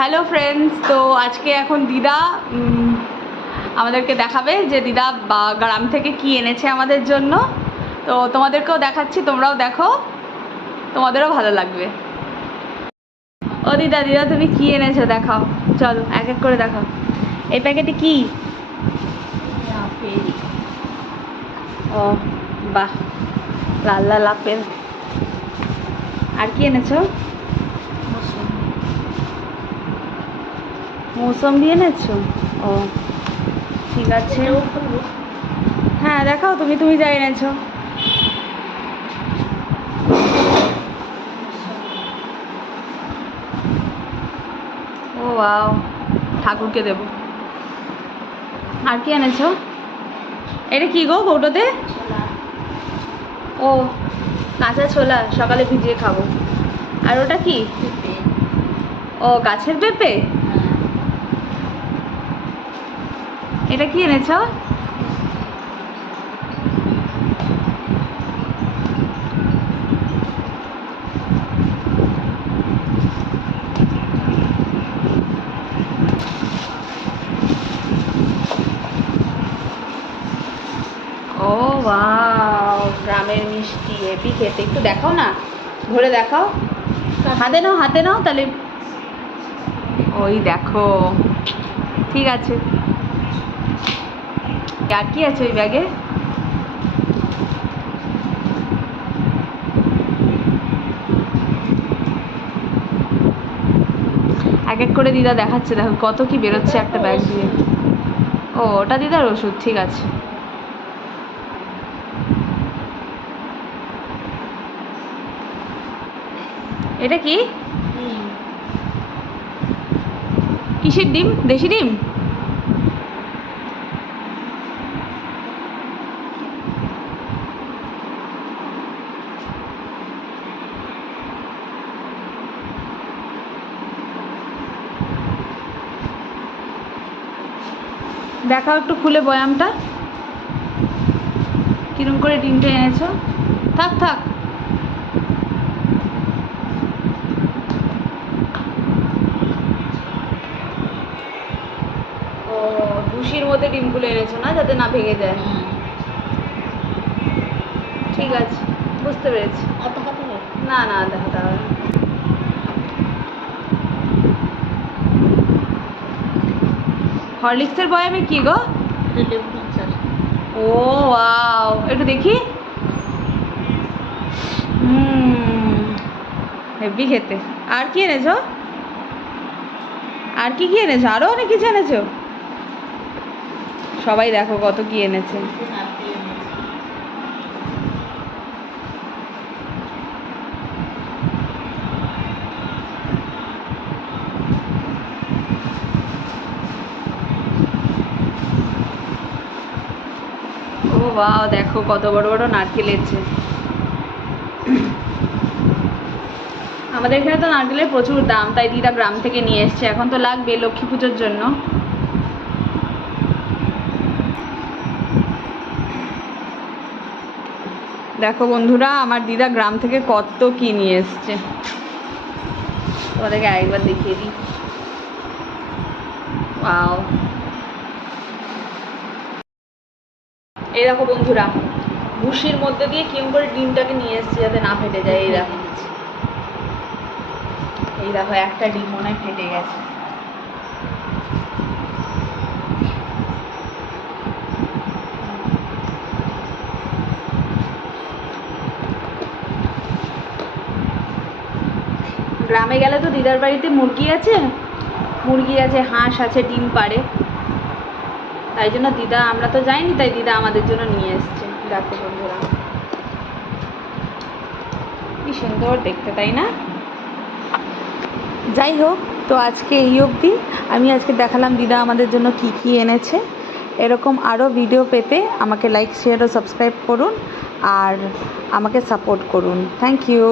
Hello friends, তো আজকে এখন দিদা আমাদেরকে দেখাবে যে দিদা গ্রাম থেকে কি এনেছে আমাদের জন্য। তো তোমাদেরকেও দেখাচ্ছি, তোমরাও দেখো, তোমাদেরও ভালো লাগবে। ও দিদা, দিদা তুমি কি এনেছো দেখাও, চলো এক এক করে দেখাও। এই প্যাকেটে কি? ও বাহ, লাল লাল আপেল। আর কি এনেছো? মৌসম্বি এনেছো? ও ঠিক আছে, হ্যাঁ দেখাও তুমি তুমি যা এনেছো। ও ওয়াও, ঠাকুরকে দেবো। আর কি এনেছো? এটা কি গো কৌটোতে? ও কাঁচা ছোলা, সকালে ভিজিয়ে খাবো। আর ওটা কি? ও গাছের পেঁপে। এটা কি এনেছো? ও ওয়াও, গ্রামের মিষ্টি, হেভি খেতে। একটু দেখাও না, ধরে দেখাও, হাতে নাও হাতে নাও তাহলে। ওই দেখো, ঠিক আছে। আর কি আছে ওই ব্যাগে? এক এক করে দিদা দেখাচ্ছে, দেখো কত কি বেরোচ্ছে একটা ব্যাগ দিয়ে। ও ওটা দিদার ওষুধ, ঠিক আছে। এটা কি? কিসের ডিম? দেশি ডিম? দেখাও একটু খুলে বয়ামটা, কিরম করে ডিমটা এনেছো। থাক থাক, ও ভুসির মধ্যে ডিমগুলো এনেছো না, যাতে না ভেঙে যায়। ঠিক আছে, বুঝতে পেরেছি। না না দেখাতে হবে। হরলিক্সের বয়ামে কি গো? ও ওয়াও, একটু দেখি। হেভি খেতে। আর কি এনেছো? আর কি কি এনেছো? আরো অনেক কিছু এনেছো। সবাই দেখো কত কি এনেছে। ও বাহ, দেখো কত বড় বড় নারকেল এনেছে। আমাদের এখানে তো নারকেলের প্রচুর দাম, তাই দিদা গ্রাম থেকে নিয়ে এসছে। এখন তো লাগবে লক্ষ্মী পুজোর জন্য। দেখো বন্ধুরা, আমার দিদা গ্রাম থেকে কত কি নিয়ে এসছে, তোমাদেরকে আরেকবার দেখিয়ে দিই। ওয়াও, এই দেখো বন্ধুরা, ভুসির মধ্যে দিয়ে কিরম করে ডিমটাকে নিয়ে এসছে যাতে না ফেটে যায়। এই দেখো, এই দেখো একটা ডিম মনে হয় ফেটে গেছে। গ্রামে গেলে তো দিদার বাড়িতে মুরগি আছে, হাঁস আছে, ডিম পাড়ে। তাই জন্য দিদা, আমরা তো যাইনি, তাই দিদা আমাদের জন্য নিয়ে এসছে। দেখো বন্ধুরা, কি সুন্দর দেখতে, তাই না? যাই হোক, তো আজকে এই অবধি। আমি আজকে দেখালাম দিদা আমাদের জন্য কি কি এনেছে। এরকম আরও ভিডিও পেতে আমাকে লাইক, শেয়ার ও সাবস্ক্রাইব করুন, আর আমাকে সাপোর্ট করুন। Thank you.